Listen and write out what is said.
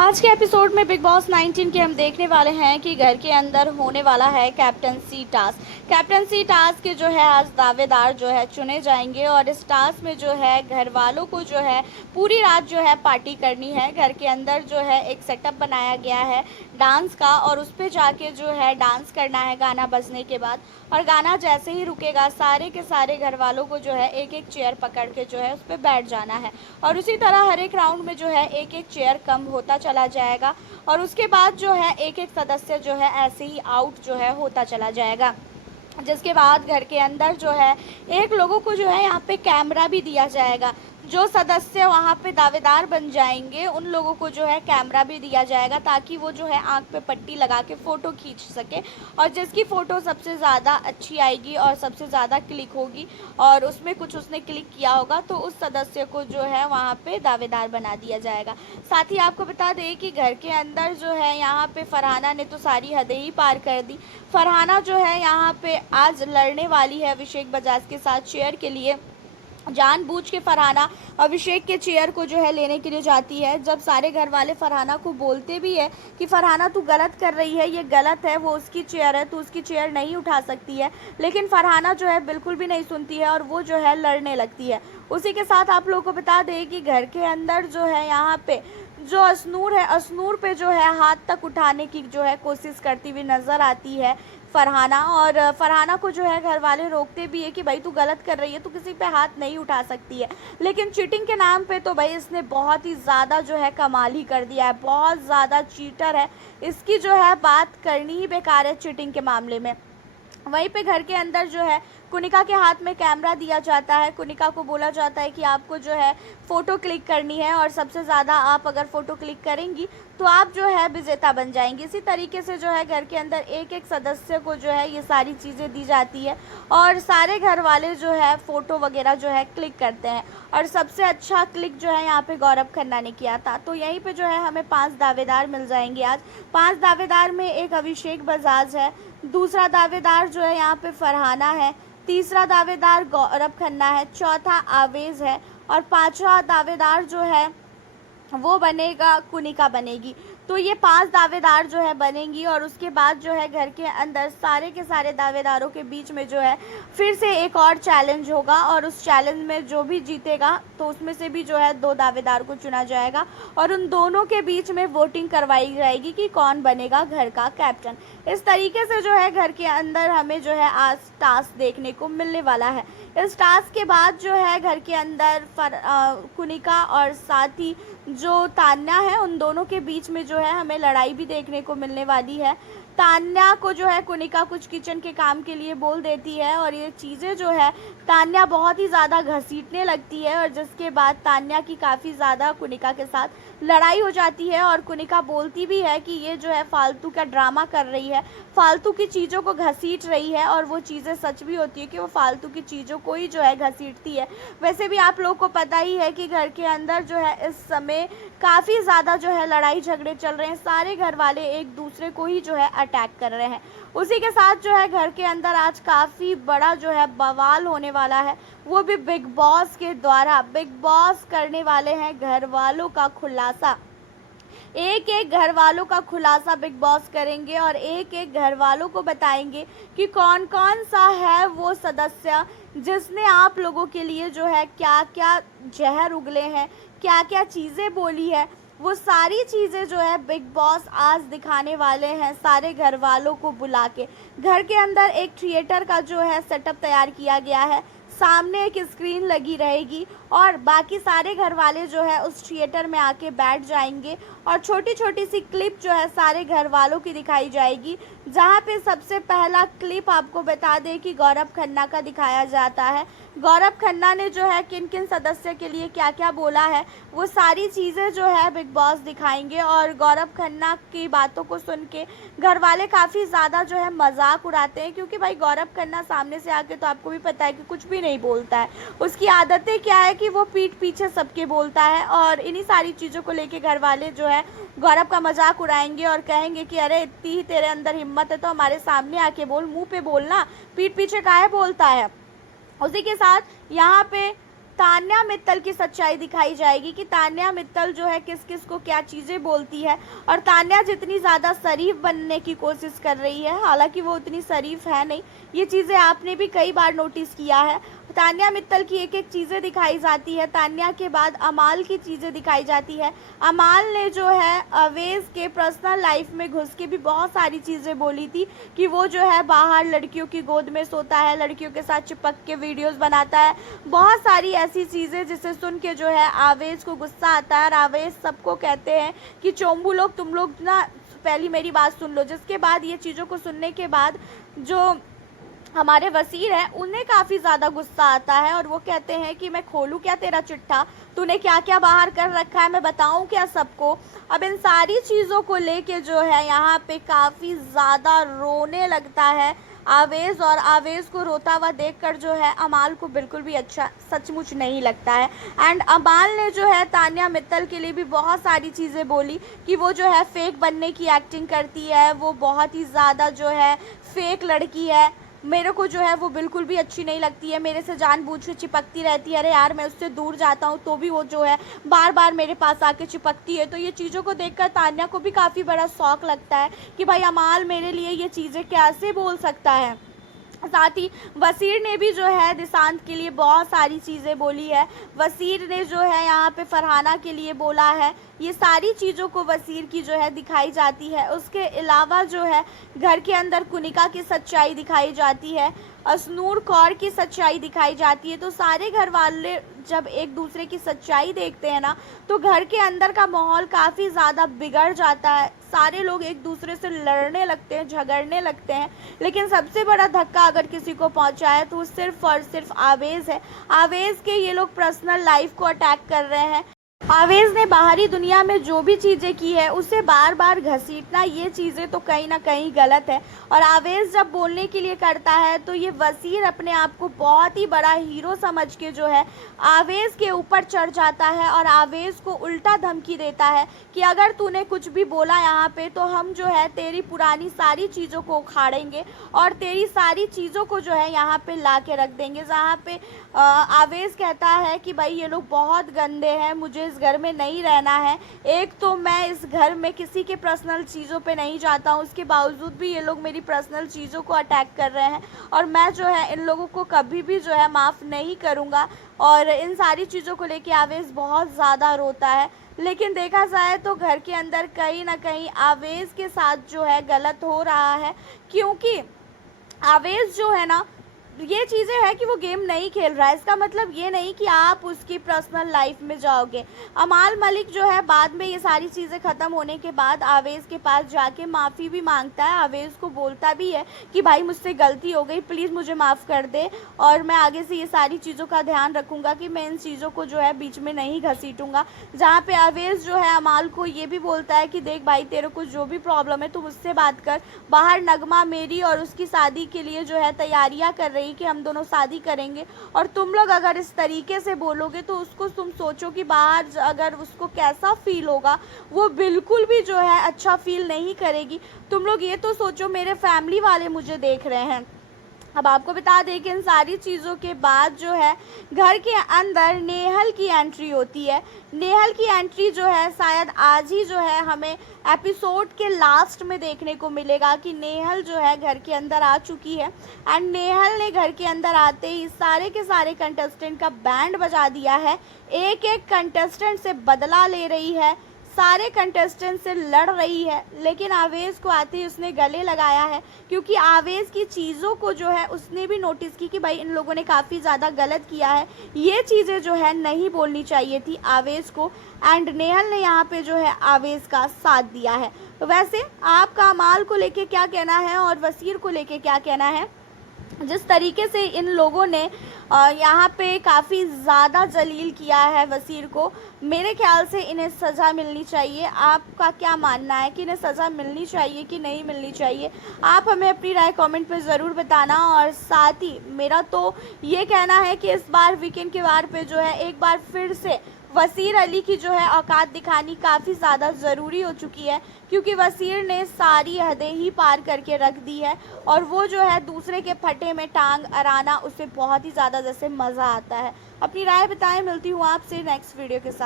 आज के एपिसोड में बिग बॉस 19 के हम देखने वाले हैं कि घर के अंदर होने वाला है कैप्टनसी टास्क। कैप्टनसी टास्क के जो है आज दावेदार जो है चुने जाएंगे और इस टास्क में जो है घर वालों को जो है पूरी रात जो है पार्टी करनी है। घर के अंदर जो है एक सेटअप बनाया गया है डांस का और उस पर जाके जो है डांस करना है गाना बजने के बाद। और गाना जैसे ही रुकेगा सारे के सारे घर वालों को जो है एक एक चेयर पकड़ के जो है उस पर बैठ जाना है और उसी तरह हर एक राउंड में जो है एक एक चेयर कम होता चला जाएगा और उसके बाद जो है एक एक सदस्य जो है ऐसे ही आउट जो है होता चला जाएगा। जिसके बाद घर के अंदर जो है एक लोगों को जो है यहाँ पे कैमरा भी दिया जाएगा। जो सदस्य वहाँ पे दावेदार बन जाएंगे उन लोगों को जो है कैमरा भी दिया जाएगा ताकि वो जो है आंख पे पट्टी लगा के फ़ोटो खींच सके और जिसकी फ़ोटो सबसे ज़्यादा अच्छी आएगी और सबसे ज़्यादा क्लिक होगी और उसमें कुछ उसने क्लिक किया होगा तो उस सदस्य को जो है वहाँ पे दावेदार बना दिया जाएगा। साथ ही आपको बता दें कि घर के अंदर जो है यहाँ पे फरहाना ने तो सारी हदें ही पार कर दी। फरहाना जो है यहाँ पे आज लड़ने वाली है अभिषेक बजाज के साथ चेयर के लिए। जानबूझ के फरहाना अभिषेक के चेयर को जो है लेने के लिए जाती है। जब सारे घर वाले फरहाना को बोलते भी है कि फरहाना तू गलत कर रही है, ये गलत है, वो उसकी चेयर है, तू उसकी चेयर नहीं उठा सकती है, लेकिन फरहाना जो है बिल्कुल भी नहीं सुनती है और वो जो है लड़ने लगती है। उसी के साथ आप लोगों को बता दें कि घर के अंदर जो है यहाँ पे जो असनूर है, असनूर पे जो है हाथ तक उठाने की जो है कोशिश करती हुई नज़र आती है फरहाना। और फरहाना को जो है घर वाले रोकते भी है कि भाई तू गलत कर रही है, तू किसी पे हाथ नहीं उठा सकती है, लेकिन चीटिंग के नाम पे तो भाई इसने बहुत ही ज़्यादा जो है कमाल ही कर दिया है। बहुत ज़्यादा चीटर है, इसकी जो है बात करनी ही बेकार है चीटिंग के मामले में। वहीं पे घर के अंदर जो है कुनिका के हाथ में कैमरा दिया जाता है। कुनिका को बोला जाता है कि आपको जो है फ़ोटो क्लिक करनी है और सबसे ज़्यादा आप अगर फ़ोटो क्लिक करेंगी तो आप जो है विजेता बन जाएंगी। इसी तरीके से जो है घर के अंदर एक एक सदस्य को जो है ये सारी चीज़ें दी जाती है और सारे घर वाले जो है फ़ोटो वगैरह जो है क्लिक करते हैं और सबसे अच्छा क्लिक जो है यहाँ पे गौरव खन्ना ने किया था। तो यहीं पे जो है हमें 5 दावेदार मिल जाएंगे आज। 5 दावेदार में एक अभिषेक बजाज है, दूसरा दावेदार जो है यहाँ पे फरहाना है, तीसरा दावेदार गौरव खन्ना है, चौथा आवेज़ है और पांचवा दावेदार जो है वो बनेगा कुनिका बनेगी। तो ये 5 दावेदार जो है बनेंगी और उसके बाद जो है घर के अंदर सारे के सारे दावेदारों के बीच में जो है फिर से एक और चैलेंज होगा और उस चैलेंज में जो भी जीतेगा तो उसमें से भी जो है 2 दावेदार को चुना जाएगा और उन दोनों के बीच में वोटिंग करवाई जाएगी कि कौन बनेगा घर का कैप्टन। इस तरीके से जो है घर के अंदर हमें जो है आज टास्क देखने को मिलने वाला है। इस टास्क के बाद जो है घर के अंदर कुनिका और साथ ही जो तान्या है उन दोनों के बीच में जो है हमें लड़ाई भी देखने को मिलने वाली है। तान्या को जो है कुनिका कुछ किचन के काम के लिए बोल देती है और ये चीज़ें जो है तान्या बहुत ही ज़्यादा घसीटने लगती है और जिसके बाद तान्या की काफ़ी ज़्यादा कुनिका के साथ लड़ाई हो जाती है और कुनिका बोलती भी है कि ये जो है फालतू का ड्रामा कर रही है, फालतू की चीज़ों को घसीट रही है और वो चीज़ें सच भी होती है कि वो फालतू की चीज़ों को ही जो है घसीटती है। वैसे भी आप लोगों को पता ही है कि घर के अंदर जो है इस समय काफ़ी ज़्यादा जो है लड़ाई झगड़े चल रहे हैं, सारे घर वाले एक दूसरे को ही जो है अटैक कर रहे हैं। उसी के साथ जो है घर के अंदर आज काफ़ी बड़ा जो है बवाल होने वाला है, वो भी बिग बॉस के द्वारा। बिग बॉस करने वाले हैं घर वालों का खुलासा। एक एक घर वालों का खुलासा बिग बॉस करेंगे और एक एक घर वालों को बताएंगे कि कौन कौन सा है वो सदस्य जिसने आप लोगों के लिए जो है क्या क्या जहर उगले हैं, क्या क्या चीज़ें बोली है। वो सारी चीज़ें जो है बिग बॉस आज दिखाने वाले हैं सारे घर वालों को बुला के। घर के अंदर एक थिएटर का जो है सेटअप तैयार किया गया है, सामने एक स्क्रीन लगी रहेगी और बाकी सारे घर वाले जो है उस थिएटर में आके बैठ जाएंगे और छोटी छोटी सी क्लिप जो है सारे घर वालों की दिखाई जाएगी। जहाँ पे सबसे पहला क्लिप आपको बता दें कि गौरव खन्ना का दिखाया जाता है। गौरव खन्ना ने जो है किन किन सदस्य के लिए क्या क्या बोला है वो सारी चीज़ें जो है बिग बॉस दिखाएंगे और गौरव खन्ना की बातों को सुन के घर वाले काफ़ी ज़्यादा जो है मजाक उड़ाते हैं क्योंकि भाई गौरव खन्ना सामने से आके तो आपको भी पता है कि कुछ भी नहीं बोलता है। उसकी आदतें क्या है कि वो पीठ पीछे सबके बोलता है और इन्हीं सारी चीज़ों को लेके घर वाले जो है गौरव का मजाक उड़ाएंगे और कहेंगे कि अरे इतनी ही तेरे अंदर हिम्मत है तो हमारे सामने आके बोल, मुंह पे बोलना, पीठ पीछे काहे बोलता है। उसी के साथ यहाँ पे तान्या मित्तल की सच्चाई दिखाई जाएगी कि तान्या मित्तल जो है किस किस को क्या चीज़ें बोलती है, और तान्या जितनी ज़्यादा शरीफ बनने की कोशिश कर रही है, हालांकि वो उतनी शरीफ है नहीं, ये चीज़ें आपने भी कई बार नोटिस किया है। तान्या मित्तल की एक एक चीज़ें दिखाई जाती है। तान्या के बाद अमाल की चीज़ें दिखाई जाती है। अमाल ने जो है अवेज के पर्सनल लाइफ में घुस के भी बहुत सारी चीज़ें बोली थी कि वो जो है बाहर लड़कियों की गोद में सोता है, लड़कियों के साथ चिपक के वीडियोस बनाता है, बहुत सारी ऐसी चीज़ें जिसे सुन के जो है आवेज को गुस्सा आता है। और आवेज सबको कहते हैं कि चोम्बू लोग, तुम लोग ना पहली मेरी बात सुन लो। जिसके बाद ये चीज़ों को सुनने के बाद जो हमारे वसीर हैं उन्हें काफ़ी ज़्यादा गुस्सा आता है और वो कहते हैं कि मैं खोलूँ क्या तेरा चिट्ठा, तूने क्या क्या बाहर कर रखा है, मैं बताऊँ क्या सबको। अब इन सारी चीज़ों को लेके जो है यहाँ पे काफ़ी ज़्यादा रोने लगता है आवेज़, और आवेज़ को रोता हुआ देखकर जो है अमाल को बिल्कुल भी अच्छा सचमुच नहीं लगता है। एंड अमाल ने जो है तान्या मित्तल के लिए भी बहुत सारी चीज़ें बोली कि वो जो है फेक बनने की एक्टिंग करती है, वो बहुत ही ज़्यादा जो है फेक लड़की है, मेरे को जो है वो बिल्कुल भी अच्छी नहीं लगती है, मेरे से जानबूझ के चिपकती रहती है, अरे यार मैं उससे दूर जाता हूँ तो भी वो जो है बार बार मेरे पास आके चिपकती है। तो ये चीज़ों को देखकर तान्या को भी काफ़ी बड़ा शौक लगता है कि भाई अमाल मेरे लिए ये चीज़ें कैसे बोल सकता है। साथ ही वसीर ने भी जो है दिशांत के लिए बहुत सारी चीज़ें बोली है। वसीर ने जो है यहाँ पे फरहाना के लिए बोला है, ये सारी चीज़ों को वसीर की जो है दिखाई जाती है। उसके अलावा जो है घर के अंदर कुनिका की सच्चाई दिखाई जाती है, असनूर कौर की सच्चाई दिखाई जाती है। तो सारे घर वाले जब एक दूसरे की सच्चाई देखते हैं ना, तो घर के अंदर का माहौल काफ़ी ज़्यादा बिगड़ जाता है, सारे लोग एक दूसरे से लड़ने लगते हैं, झगड़ने लगते हैं। लेकिन सबसे बड़ा धक्का अगर किसी को पहुंचा है तो वो सिर्फ और सिर्फ आवेज़ है। आवेज़ के ये लोग पर्सनल लाइफ को अटैक कर रहे हैं। आवेज़ ने बाहरी दुनिया में जो भी चीज़ें की है उसे बार बार घसीटना, ये चीज़ें तो कहीं ना कहीं गलत है। और आवेज़ जब बोलने के लिए करता है तो ये वसीर अपने आप को बहुत ही बड़ा हीरो समझ के जो है आवेज़ के ऊपर चढ़ जाता है और आवेज़ को उल्टा धमकी देता है कि अगर तूने कुछ भी बोला यहाँ पे तो हम जो है तेरी पुरानी सारी चीज़ों को उखाड़ेंगे और तेरी सारी चीज़ों को जो है यहाँ पे ला के रख देंगे। जहाँ पे आवेज़ कहता है कि भाई ये लोग बहुत गंदे हैं, मुझे इस घर में नहीं रहना है। एक तो मैं इस घर में किसी के पर्सनल चीज़ों पे नहीं जाता हूँ, उसके बावजूद भी ये लोग मेरी पर्सनल चीज़ों को अटैक कर रहे हैं और मैं जो है इन लोगों को कभी भी जो है माफ़ नहीं करूँगा। और इन सारी चीज़ों को लेके आवेज़ बहुत ज़्यादा रोता है। लेकिन देखा जाए तो घर के अंदर कहीं ना कहीं आवेज़ के साथ जो है गलत हो रहा है, क्योंकि आवेज़ जो है ना, ये चीज़ें है कि वो गेम नहीं खेल रहा है, इसका मतलब ये नहीं कि आप उसकी पर्सनल लाइफ में जाओगे। अमाल मलिक जो है बाद में ये सारी चीज़ें ख़त्म होने के बाद आवेज़ के पास जाके माफ़ी भी मांगता है, आवेज़ को बोलता भी है कि भाई मुझसे गलती हो गई, प्लीज़ मुझे माफ़ कर दे और मैं आगे से ये सारी चीज़ों का ध्यान रखूँगा कि मैं इन चीज़ों को जो है बीच में नहीं घसीटूँगा। जहाँ पे आवेज़ जो है अमाल को ये भी बोलता है कि देख भाई तेरे को जो भी प्रॉब्लम है तू मुझसे बात कर, बाहर नगमा मेरी और उसकी शादी के लिए जो है तैयारियाँ कर रही कि हम दोनों शादी करेंगे और तुम लोग अगर इस तरीके से बोलोगे तो उसको तुम सोचो कि बाहर अगर उसको कैसा फील होगा, वो बिल्कुल भी जो है अच्छा फील नहीं करेगी। तुम लोग ये तो सोचो मेरे फैमिली वाले मुझे देख रहे हैं। अब आपको बता दें कि इन सारी चीज़ों के बाद जो है घर के अंदर नेहल की एंट्री होती है। नेहल की एंट्री जो है शायद आज ही जो है हमें एपिसोड के लास्ट में देखने को मिलेगा कि नेहल जो है घर के अंदर आ चुकी है। एंड नेहल ने घर के अंदर आते ही सारे के सारे कंटेस्टेंट का बैंड बजा दिया है, एक एक कंटेस्टेंट से बदला ले रही है, सारे कंटेस्टेंट से लड़ रही है। लेकिन आवेज़ को आते ही उसने गले लगाया है, क्योंकि आवेज़ की चीज़ों को जो है उसने भी नोटिस की कि भाई इन लोगों ने काफ़ी ज़्यादा गलत किया है, ये चीज़ें जो है नहीं बोलनी चाहिए थी आवेज़ को। एंड नेहल ने यहाँ पे जो है आवेज़ का साथ दिया है। तो वैसे आपका अमाल को लेके क्या कहना है और वसीर को लेके क्या कहना है? जिस तरीके से इन लोगों ने यहाँ पे काफ़ी ज़्यादा जलील किया है वसीर को, मेरे ख्याल से इन्हें सज़ा मिलनी चाहिए। आपका क्या मानना है कि इन्हें सज़ा मिलनी चाहिए कि नहीं मिलनी चाहिए? आप हमें अपनी राय कमेंट पे ज़रूर बताना। और साथ ही मेरा तो ये कहना है कि इस बार वीकेंड के वार पे जो है एक बार फिर से वसीर अली की जो है औकात दिखानी काफ़ी ज़्यादा ज़रूरी हो चुकी है, क्योंकि वसीर ने सारी हदें ही पार करके रख दी है और वो जो है दूसरे के फटे में टांग अड़ाना उसे बहुत ही ज़्यादा जैसे मज़ा आता है। अपनी राय बताएं, मिलती हूँ आपसे नेक्स्ट वीडियो के साथ।